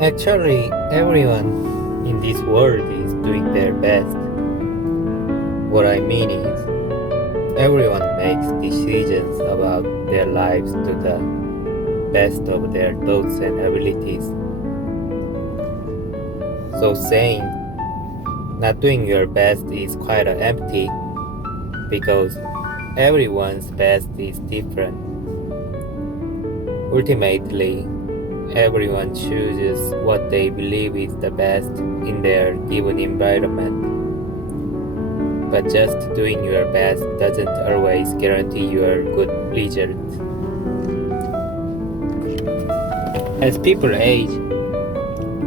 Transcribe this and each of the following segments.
Actually, everyone in this world is doing their best. What I mean is, everyone makes decisions about their lives to the best of their thoughts and abilities. So saying not doing your best is quite empty because everyone's best is different. Ultimately, everyone chooses what they believe is the best in their given environment. But just doing your best doesn't always guarantee your good results. As people age,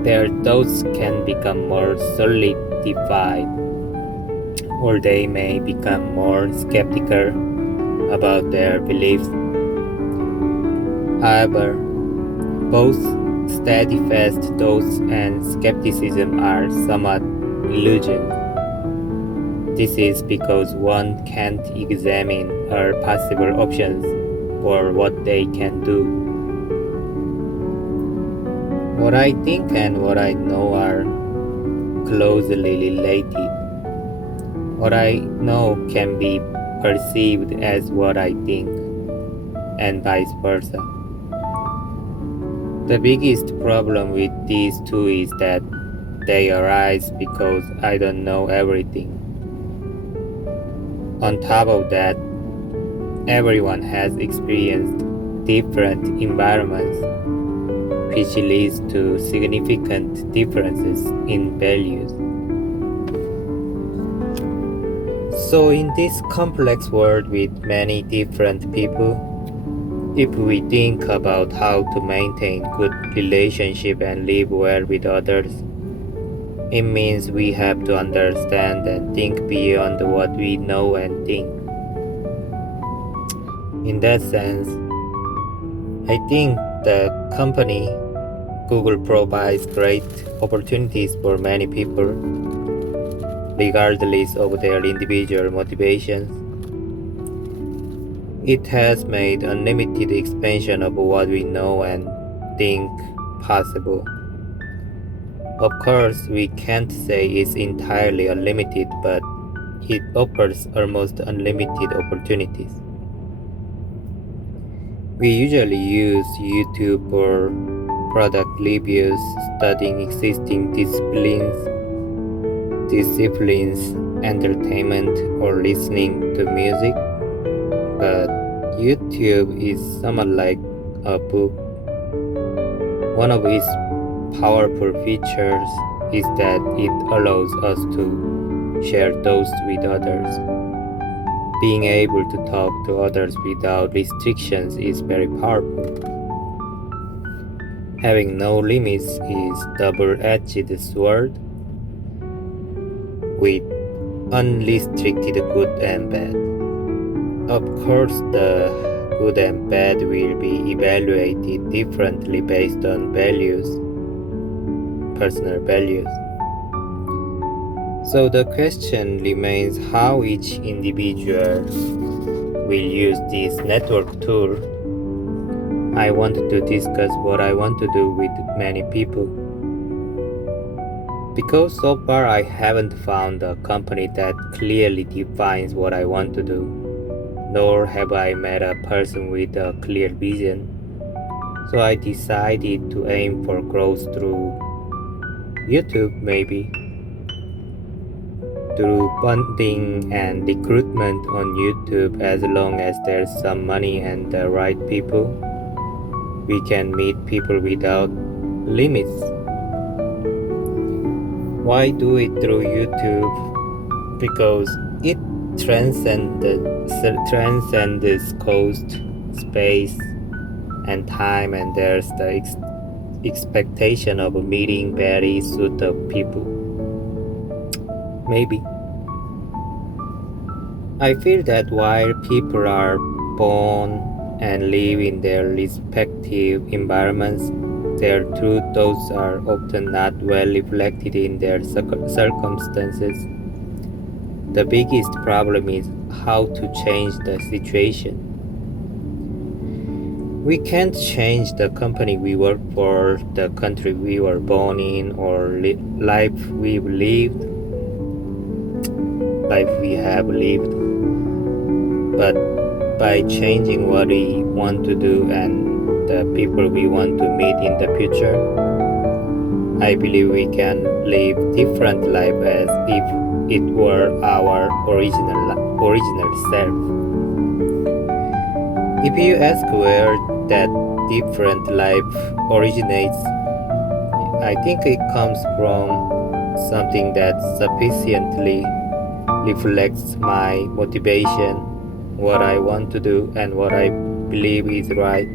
their thoughts can become more solidified, or they may become more skeptical about their beliefs. However, both steadfast thoughts and skepticism are somewhat illusions. This is because one can't examine all possible options for what they can do. What I think and what I know are closely related. What I know can be perceived as what I think, and vice versa. The biggest problem with these two is that they arise because I don't know everything. On top of that, everyone has experienced different environments, which leads to significant differences in values. So, in this complex world with many different people, if we think about how to maintain good relationship and live well with others, it means we have to understand and think beyond what we know and think. In that sense, I think the company Google provides great opportunities for many people, regardless of their individual motivations. It has made unlimited expansion of what we know and think possible. Of course, we can't say it's entirely unlimited, but it offers almost unlimited opportunities. We usually use YouTube for product reviews, studying existing disciplines, entertainment, or listening to music. But YouTube is somewhat like a book. One of its powerful features is that it allows us to share thoughts with others. Being able to talk to others without restrictions is very powerful. Having no limits is double-edged sword with unrestricted good and bad. Of course, the good and bad will be evaluated differently based on personal values. So the question remains how each individual will use this network tool. I want to discuss what I want to do with many people. Because so far I haven't found a company that clearly defines what I want to do, nor have I met a person with a clear vision. So I decided to aim for growth through YouTube, maybe. Through funding and recruitment on YouTube, as long as there's some money and the right people, we can meet people without limits. Why do it through YouTube? Because it transcends cost, space, and time, and there's the expectation of meeting very suitable people. Maybe. I feel that while people are born and live in their respective environments, their true thoughts are often not well reflected in their circumstances. The biggest problem is how to change the situation. We can't change the company we work for, the country we were born in, or life we've lived, life we have lived. But by changing what we want to do and the people we want to meet in the future, I believe we can live different life as if it were our original self. If you ask where that different life originates, I think it comes from something that sufficiently reflects my motivation, what I want to do, and what I believe is right.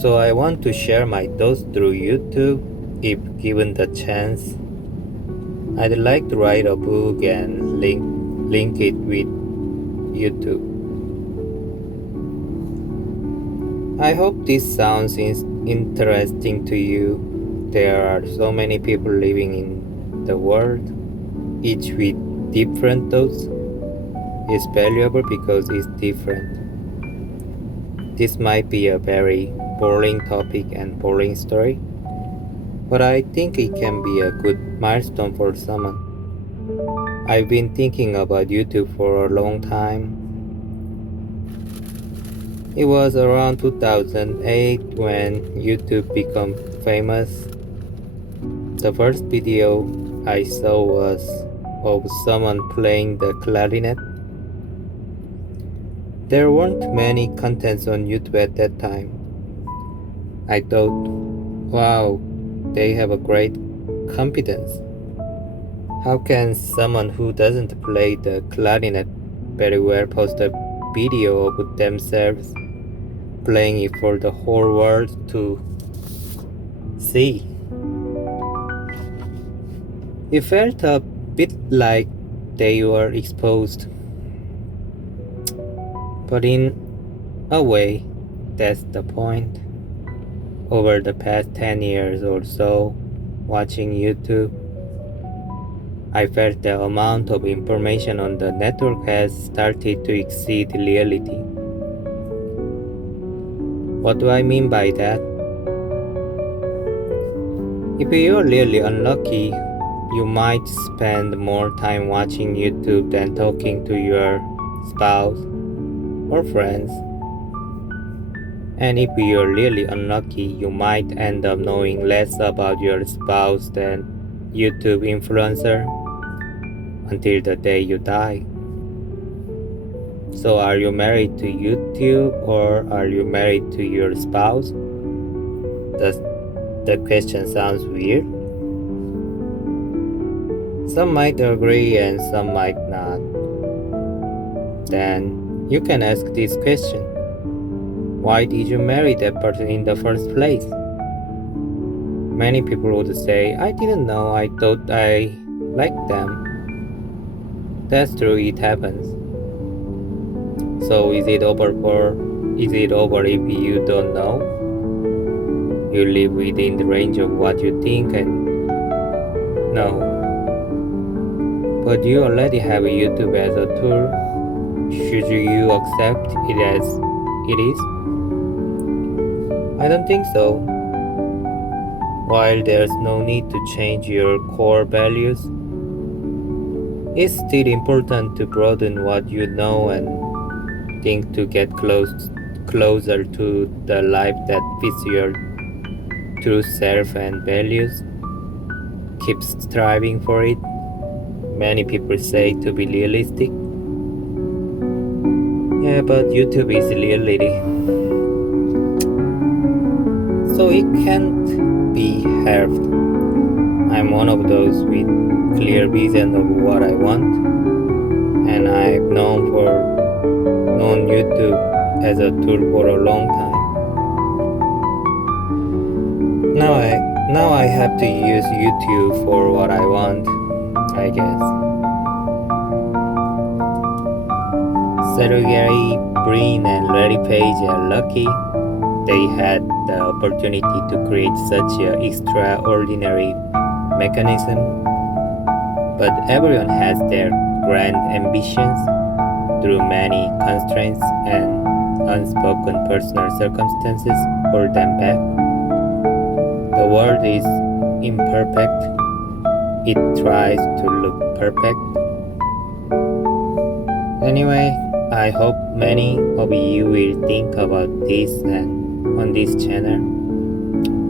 So I want to share my thoughts through YouTube if given the chance. I'd like to write a book and link it with YouTube. I hope this sounds interesting to you. There are so many people living in the world, each with different thoughts. It's valuable because it's different. This might be a very boring topic and boring story, but I think it can be a good milestone for someone. I've been thinking about YouTube for a long time. It was around 2008 when YouTube became famous. The first video I saw was of someone playing the clarinet. There weren't many contents on YouTube at that time. I thought, wow, they have a great competence. How can someone who doesn't play the clarinet very well post a video of themselves playing it for the whole world to see? It felt a bit like they were exposed. But in a way, that's the point. Over the past 10 years or so, watching YouTube, I felt the amount of information on the network has started to exceed reality. What do I mean by that? If you're really unlucky, you might spend more time watching YouTube than talking to your spouse or friends. And if you're really unlucky, you might end up knowing less about your spouse than YouTube influencer until the day you die. So are you married to YouTube or are you married to your spouse? Does the question sounds weird? Some might agree and some might not. Then you can ask this question. Why did you marry that person in the first place? Many people would say, I didn't know, I thought I liked them. That's true, it happens. So is it over if you don't know? You live within the range of what you think and know. But you already have YouTube as a tool. Should you accept it as it is? I don't think so. While there's no need to change your core values, it's still important to broaden what you know and think to get closer to the life that fits your true self and values. Keep striving for it. Many people say to be realistic. Yeah, but YouTube is reality. So it can't be helped. I'm one of those with clear vision of what I want, and I've known YouTube as a tool for a long time. Now I have to use YouTube for what I want, I guess. Sergey Brin and Larry Page are lucky. They had the opportunity to create such an extraordinary mechanism. But everyone has their grand ambitions through many constraints and unspoken personal circumstances hold them back. The world is imperfect. It tries to look perfect. Anyway, I hope many of you will think about this and on this channel.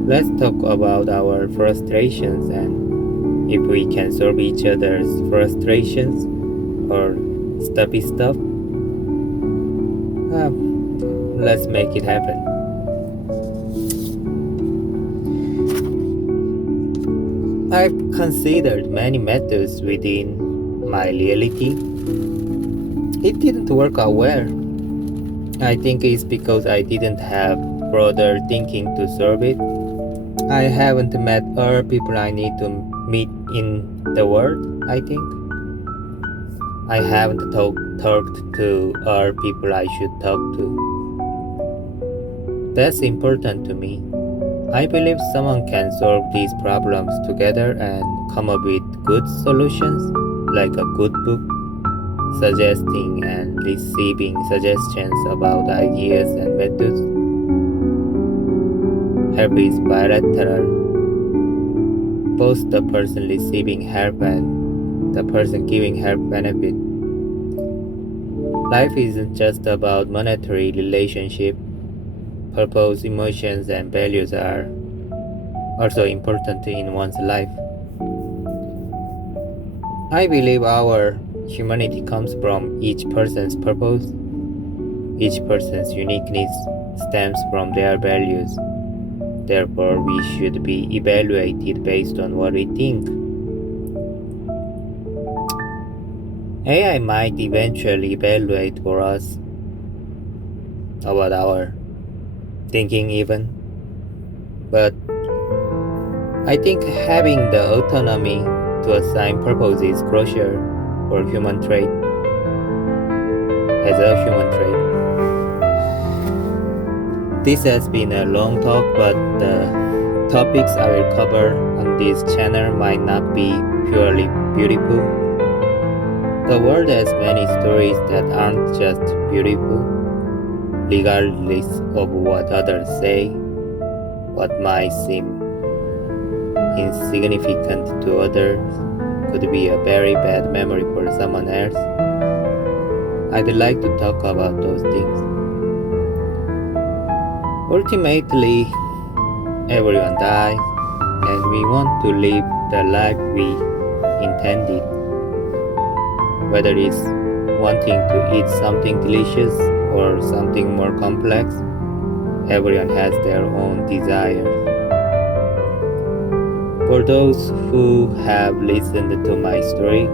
Let's talk about our frustrations and if we can solve each other's frustrations or stuffy stuff. Let's make it happen. I've considered many methods within my reality. It didn't work out well. I think it's because I didn't have broader thinking to solve it. I haven't met all people I need to meet in the world, I think. I haven't talked to all people I should talk to. That's important to me. I believe someone can solve these problems together and come up with good solutions, like a good book, suggesting and receiving suggestions about ideas and methods. Help is bilateral. Both the person receiving help and the person giving help benefit. Life isn't just about monetary relationship. Purpose, emotions, and values are also important in one's life. I believe our humanity comes from each person's purpose. Each person's uniqueness stems from their values. Therefore, we should be evaluated based on what we think. AI might eventually evaluate for us about our thinking even. But I think having the autonomy to assign purpose is crucial for human trait. As a human trait. This has been a long talk, but the topics I will cover on this channel might not be purely beautiful. The world has many stories that aren't just beautiful, regardless of what others say. What might seem insignificant to others could be a very bad memory for someone else. I'd like to talk about those things. Ultimately, everyone dies, and we want to live the life we intended. Whether it's wanting to eat something delicious or something more complex, everyone has their own desires. For those who have listened to my story,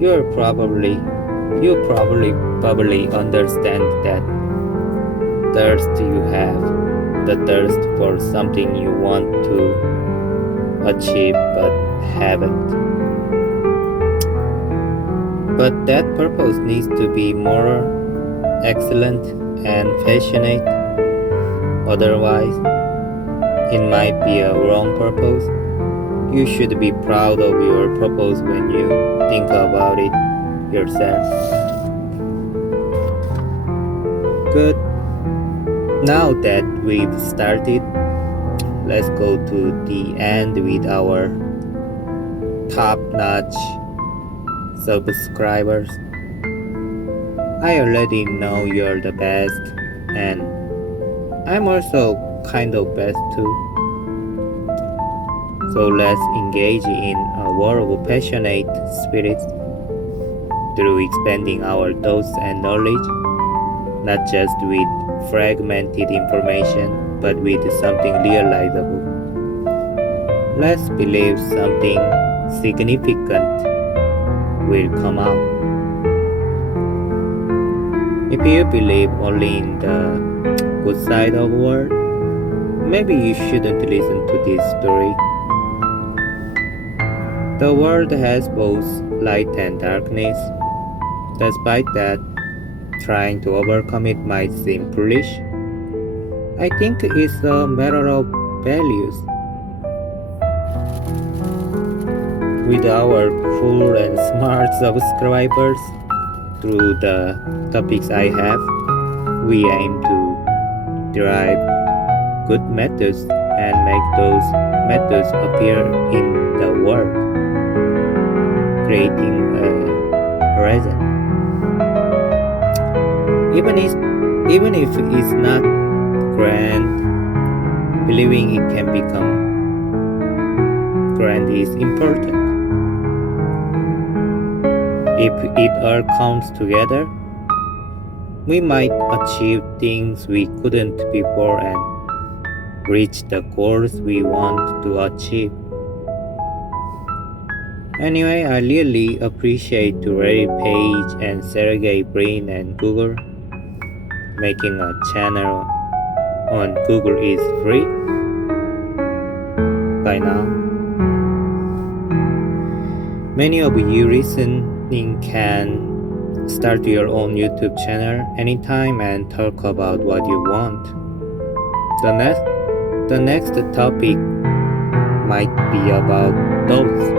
you probably understand that thirst you have, the thirst for something you want to achieve but haven't. But that purpose needs to be more excellent and passionate. Otherwise, it might be a wrong purpose. You should be proud of your purpose when you think about it yourself. Good. Now that we've started, let's go to the end with our top-notch subscribers. I already know you're the best, and I'm also kind of best too. So let's engage in a war of passionate spirits through expanding our thoughts and knowledge, not just with fragmented information, but with something realizable. Let's believe something significant will come out. If you believe only in the good side of the world, maybe you shouldn't listen to this story. The world has both light and darkness. Despite that, trying to overcome it might seem foolish. I think it's a matter of values. With our cool and smart subscribers through the topics I have, We aim to derive good methods and make those methods appear in the world, creating a present. Even if it's not grand, believing it can become grand is important. If it all comes together, we might achieve things we couldn't before and reach the goals we want to achieve. Anyway, I really appreciate to Larry Page and Sergey Brin and Google. Making a channel on Google is free by now. Many of you listening can start your own YouTube channel anytime and talk about what you want. The next topic might be about thoughts.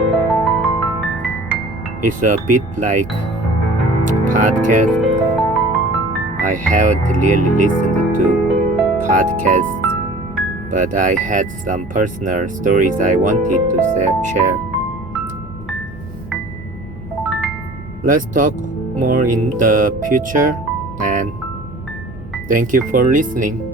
It's a bit like podcast. I haven't really listened to podcasts, but I had some personal stories I wanted to share. Let's talk more in the future, and thank you for listening.